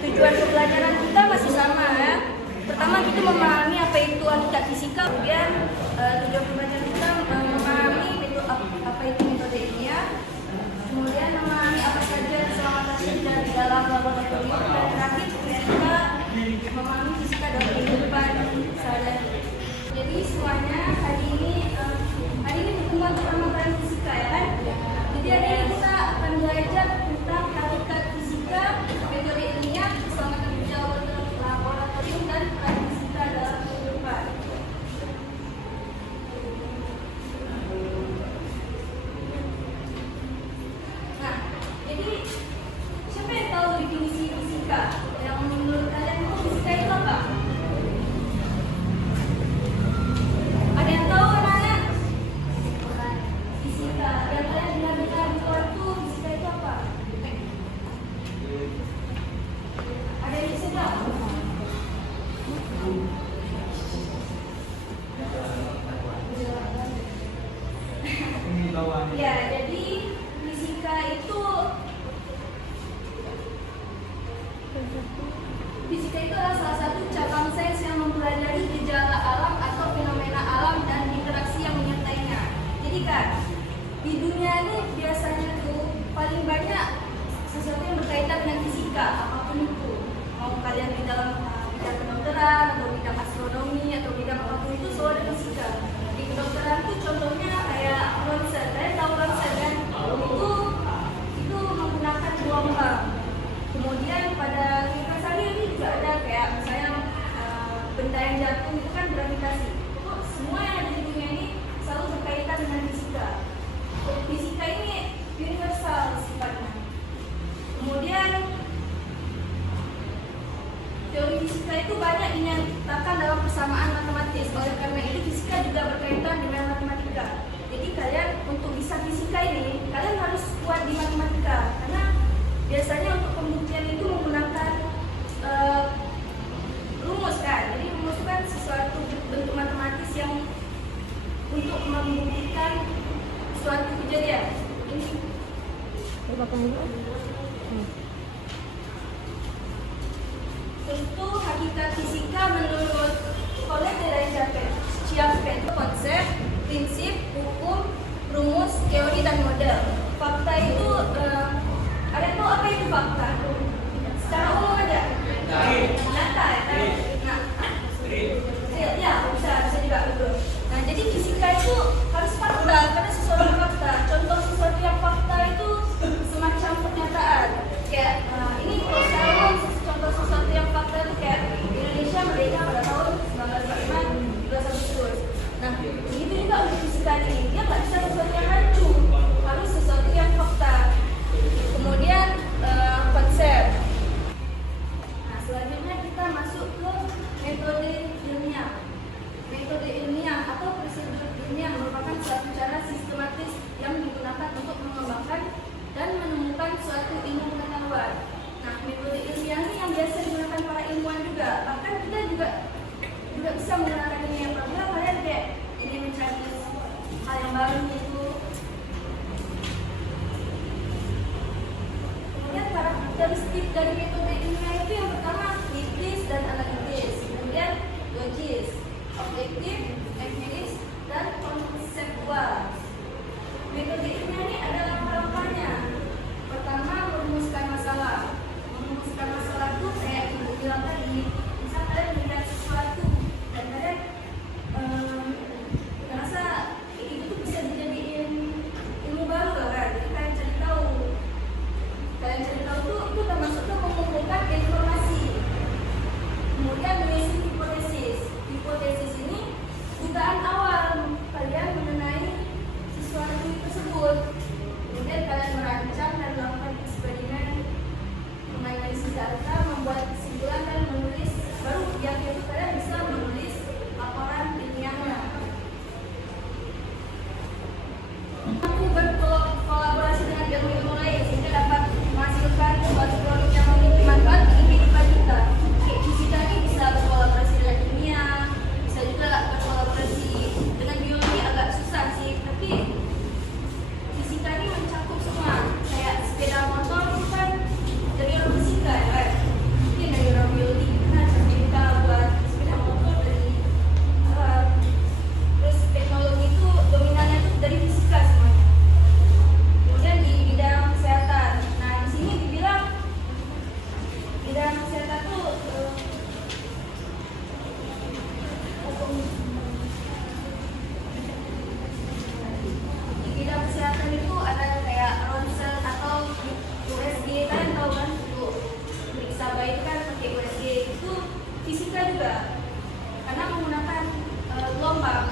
Tujuan pembelajaran kita masih sama ya. Pertama kita memahami apa itu hakikat fisika, kemudian tujuan pembelajaran kita memahami apa itu metode ilmiah, kemudian memahami apa saja keselamatan kerja di dalam laboratorium, dan terakhir fisika, memahami fisika dalam kehidupan sehari-hari. Jadi semuanya hari ini berkembang pemaparan fisika ya kan. Jadi hari ini kita akan belajar tentang hakikat fisika, metode ilmiah, keselamatan kerja laboratorium, dan peran fisika dalam kehidupan. Nah, jadi siapa yang tahu definisi fisika? Yang menurut kalian itu fisika itu apa? Ada yang tahu anak-anak? Fisika. Yang kalian bilang di luar itu fisika itu apa? Ada yang bisa tahu? Ya, jadi fisika itu adalah salah satu cabang sains yang mempelajari gejala alam atau fenomena alam dan interaksi yang menyertainya. Jadi kan, di dunia ini biasanya tuh paling banyak sesuatu yang berkaitan dengan fisika, apapun itu. Mau kalian di dalam bidang kedokteran, atau bidang astronomi, atau bidang apapun itu selalu ada fisika. Di kedokteran tuh contohnya kayak ronsen. Kalian tahu ronsen kan? Itu menggunakan gelombang. Kemudian pada kehidupan sehari-hari juga ada kayak misalnya benda yang jatuh itu kan gravitasi. Semua yang ada di dunia ini selalu berkaitan dengan fisika. Fisika ini universal sifatnya. Kemudian itu banyak dinyatakan dalam persamaan matematis. Oleh karena itu fisika juga berkaitan dengan matematika. Jadi kalian untuk bisa fisika ini, kalian harus kuat di matematika. Karena biasanya untuk pembuktian itu menggunakan rumus kan. Jadi rumus itu kan sesuatu bentuk matematis yang untuk membuktikan suatu kejadian. Ini tentu hakikat fisika menurut Colette dari Schiaffett itu konsep, prinsip, hukum, rumus, teori, dan model. Fakta itu ada tahu apa itu fakta? Secara umum ada. Data ya. Nah, ya bisa juga betul. Nah, jadi fisika itu harus fakta karena sesuatu fakta. Contoh sesuatu yang fakta itu semacam pernyataan. Kayak ini kalau secara umum contoh sesuatu yang fakta itu kayak Indonesia merdeka pada tahun 1945 12 Agustus. Nah, begitu juga untuk fisika ini, dia nggak bisa sesuatu yang rancu, harus sesuatu yang fakta. Kemudian konsep. Nah, selanjutnya kita masuk ke metode ilmiah. Metode ilmiah atau prosedur ilmiah merupakan suatu cara sistematis yang digunakan untuk mengembangkan dan menemukan suatu ilmu pengetahuan. Nah, metode ilmiah ini yang biasa digunakan para ilmuwan juga. Bahkan kita juga bisa menggunakan ini apabila kalian kayak ini mencari hal yang baru gitu. Kemudian karakteristik dari metode ilmiah itu yang pertama kritis dan analitis, kemudian logis, objektif, empiris, dan konseptual. Metode ilmiah ini ada langkah-langkahnya. Pertama, merumuskan masalah. Merumuskan masalah itu kayak ibu bilang tadi, misal kalian melihat sesuatu dan kalian merasa itu tuh bisa dijadiin ilmu baru kan? Jadi kalian cari tahu. Kalian cari tahu tuh itu termasuk tuh mengumpulkan informasi. Kemudian menyusun hipotesis. Hipotesis ini dugaan awal kalian mengenai sesuatu tersebut. Kemudian kalian merancang dan melakukan eksperimen, menganalisis data, membuat kesimpulan dan menulis. Baru yang itu kalian bisa menulis laporan ilmiahnya. Aku berkolaborasi dengan ilmu-ilmu lain sehingga dapat menghasilkan suatu produk yang memiliki manfaat bagi kehidupan kita. Fisika ini bisa berkolaborasi dengan kimia, bisa juga berkolaborasi dengan biologi. Agak susah sih, tapi fisika ini mencakup semua. Kayak sepeda motor itu kan dari orang fisika ya kan, mungkin dari orang biologi karena sertifika buat sepeda motor dari terus teknologi itu dominannya itu dari fisika semuanya. Kemudian di bidang kesehatan, nah di sini dibilang bidang kesehatan tuh di bidang kesehatan itu ada kayak ronsen atau USG, kalian tahu kan untuk periksa bayi itu kan pakai USG, itu fisika juga karena menggunakan gelombang,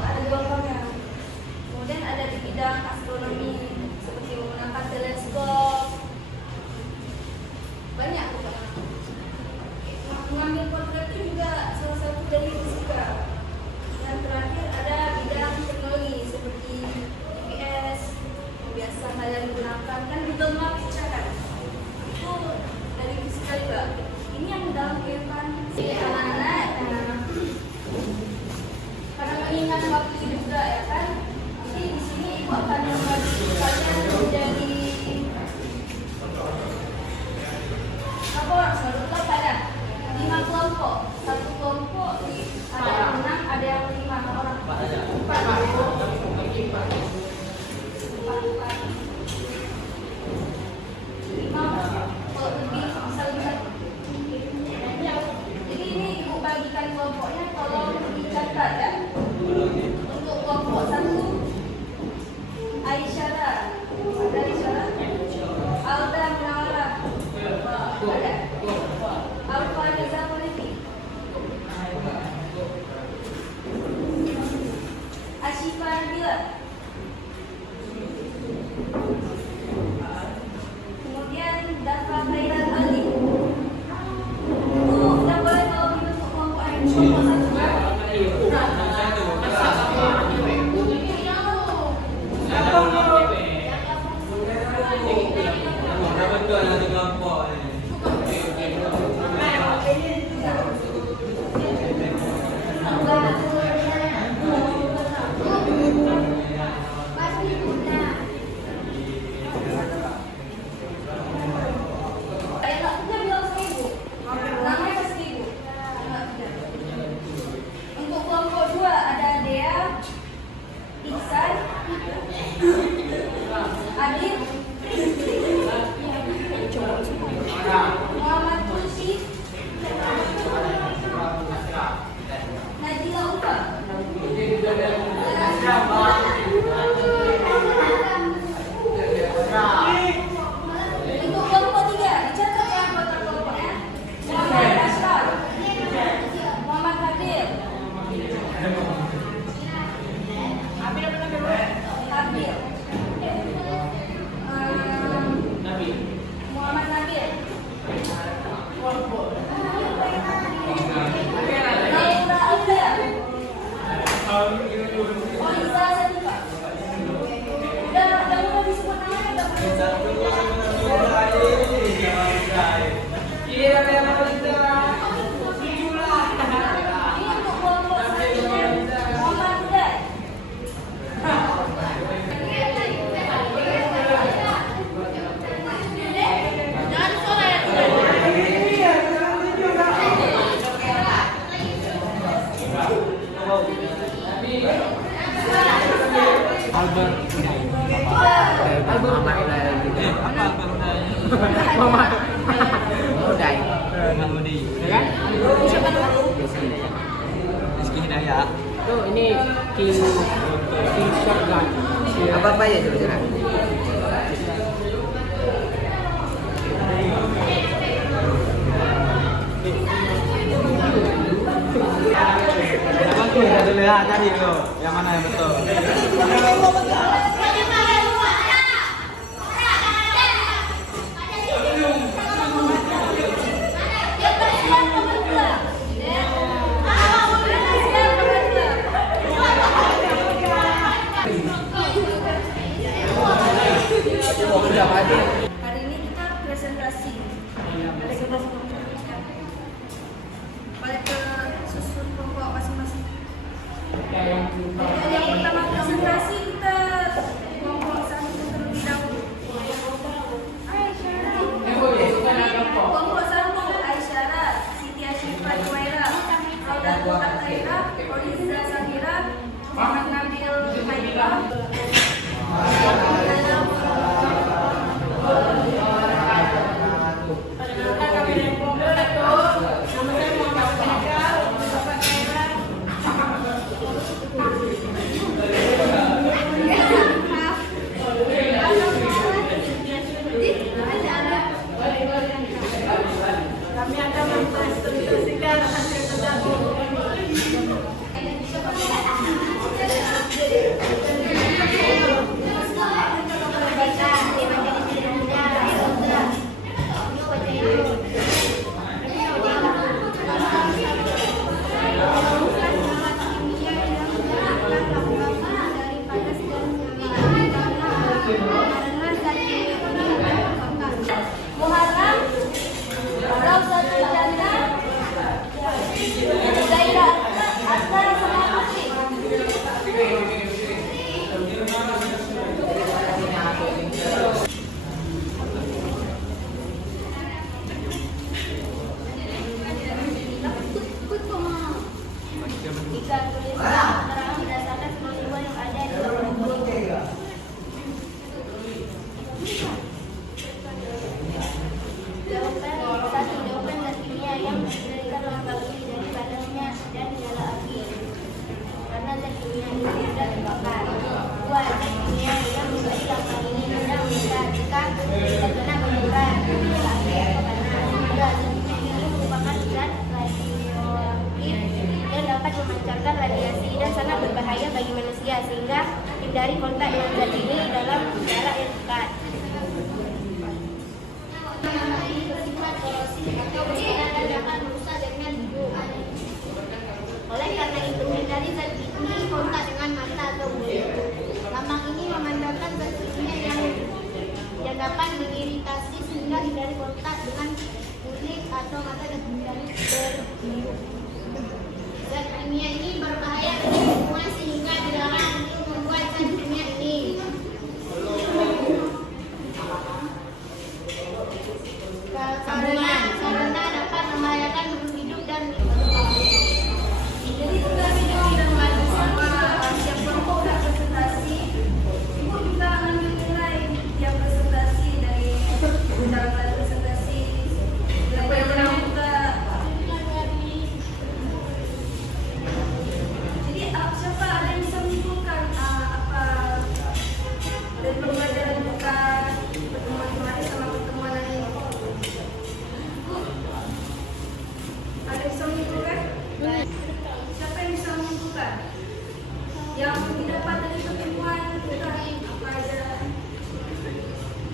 ada gelombangnya. Kemudian ada di bidang astronomi seperti menggunakan teleskop, banyak bukan? Mengambil potret itu juga salah satu dari fisika. Dan terakhir ada bidang teknologi seperti GPS yang biasa kalian gunakan kan Google Maps kan? Itu dari fisika juga. Ini yang dalam kehidupan si anak-anak. Karena mengingat waktu juga ya kan. Jadi di sini ibu akan membagi kalian menjadi apa? Sebutlah pada 5 kelompok. Satu kelompok ada 6, ada yang 5 orang. 5 kalau lebih bisa lebih satu. Jadi ini ibu bagikan kelompoknya, tolong dicatat ya. Untuk kelompok 1 Aisyara, ada Aisyara, Alda Munawara, ada Alfa Nisa Politik, Ashifa Untuk kelompok 2 ada Dea, Iksan, Adit, Muhammad Kursi, Najila Ufa. Untuk kelompok 3 dicatat ya anggota kelompoknya. Muhammad Ashraf, Muhammad Nabil, Nabil, Muhammad Nabil, Naura Aulia, Oliza Satika. Udah mulai disebut namanya Ini untuk kelompok selanjutnya Muhammad Hidayat. Albert Uday. Ya kan? Siapa namanya? Rizky Hidayat. Tuh ini King Shotgun. Apa ya coba? Apa tuh? Kita dulu ya tadi tuh. Yang mana yang betul? Hari ini kita presentasi. Balik ke susun kelompok masing-masing. Yang pertama presentasi kita kelompok 1 terlebih dahulu. Kelompok 1 Aisyara, Siti Ashifah Juwaira, Raudatul Athaira, Oliza Safira, Muhammad Nabil Haifah. Kami akan mempresentasikan hasil kerja Muharram, Rausatul Jannah, Zaira Akhtar sama Putri. Jika tulisan keterangan berdasarkan ketentuan yang ada di dalam buku. Jawaban zat kimia yang diberikan lambang ini dari padamnya dan nyala api karena zat kimia ini tidak terbakar. 2. Zat kimia yang memberi lambang ini mudah membakar jika terkena benturan api atau panas. 3. Zat kimia ini merupakan zat radioaktif yang dapat memancarkan radiasi dan sangat berbahaya bagi manusia sehingga hindari kontak dengan zat ini dalam jarak yang dekat. Oleh karena itu, hindari zat ini kontak dengan mata atau mulut. Lambang ini memandangkan zat kimia yang dapat mengiritasi sehingga hindari kontak dengan dunia ini berbahaya bagi lingkungan sehingga dilarang untuk membuat zat kimia ini. Karena dapat membahayakan makhluk hidup dan Jadi tugas ibu sudah maju sama siap kelompok udah presentasi. Ibu juga ambil nilai tiap presentasi dari cara presentasi. Belajar juga. Jadi siapa ada yang bisa menyimpulkan apa dari pembelajaran kita pertemuan kemarin sama pertemuan hari ini? Bu, ada yang bisa menyimpulkan? Siapa yang bisa menentukan yang didapat dari pertemuan kita apa aja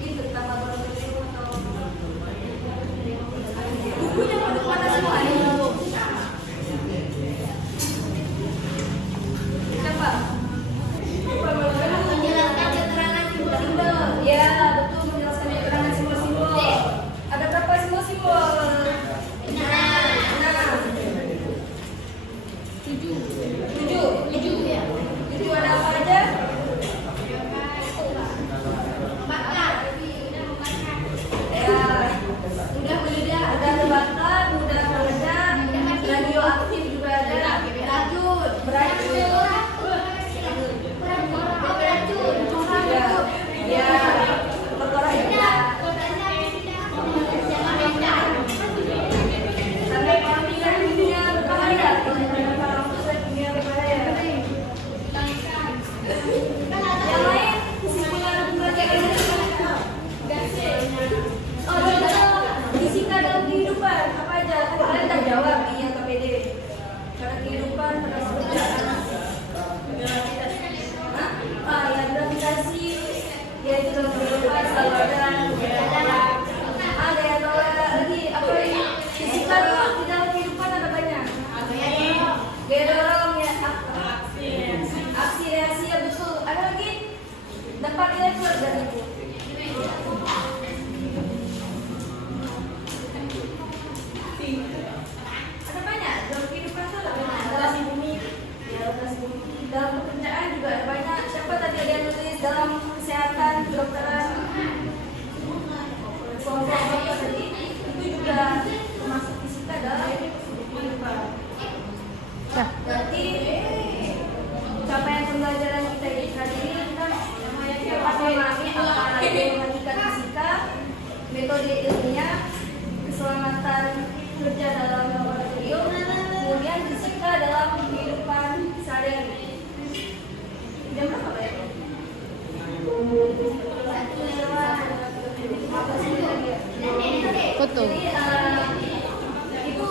itu pertama baru atau bukunya pada pada semua ini siapa? menjelaskan keterangan simbol-simbol. Ya betul, menjelaskan keterangan simbol-simbol. Ada berapa simbol-simbol? Tujuh ya. Tujuh ada apa aja? Ya, mudah ada terbakar, mudah meledak, radioaktif juga ada, beracun. Ya, perkara juga. Sampai orang bilang dunia berbahaya, orang pusat dunia berbahaya. Yang lain, kesimpulan pembelajaran ini. Oh, fisika dalam kehidupan apa aja? Kalian tak jawab di yang KPD. Pada kehidupan, pada pekerjaan. Ya gravitasi, yaitu dalam kehidupan selalu ada. Ada yang tahu lagi apa ini? Fisika di dalam kehidupan ada banyak. Gaya dorong ya, aksi reaksi ya betul. Ada lagi? Dapat nilai plus dari itu. Ada banyak dalam kehidupan itu ada banyak. Dalam bumi, ya dalam pekerjaan juga ada banyak. Siapa tadi ada yang nulis dalam kesehatan, kedokteran, kelompok apa tadi itu juga termasuk fisika dalam kehidupan. Berarti capaian pembelajaran kita ini hari ini kita dapat memahami apa yang hakikat fisika, metode ilmiah, keselamatan kerja dalam laboratorium, kemudian fisika dalam kehidupan sehari-hari. Jam berapa Pak? Foto. Jadi Ibu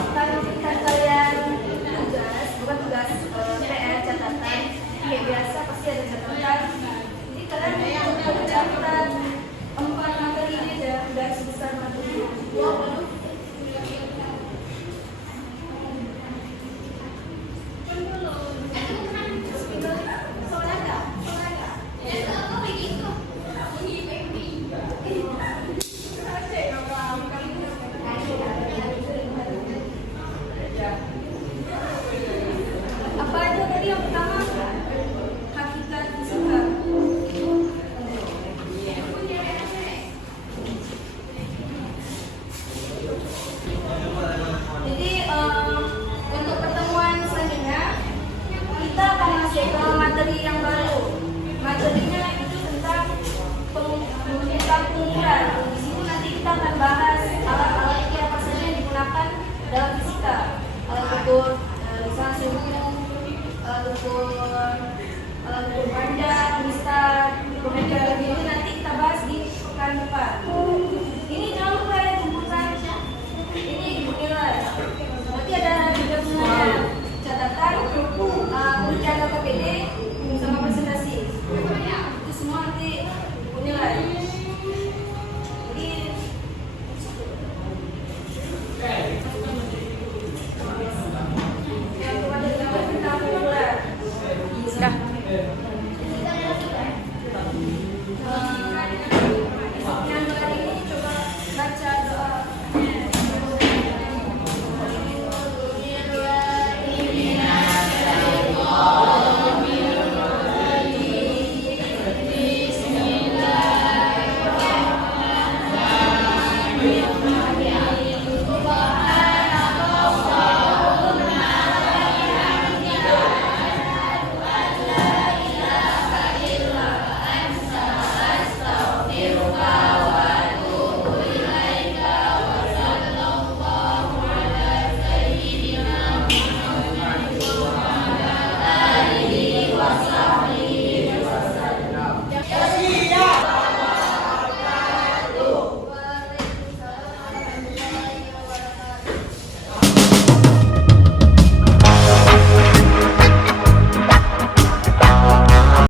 akan memberikan kalian tugas, bukan tugas, PR, catatan. Kayak biasa pasti ada catatan. Jadi kalian mencatat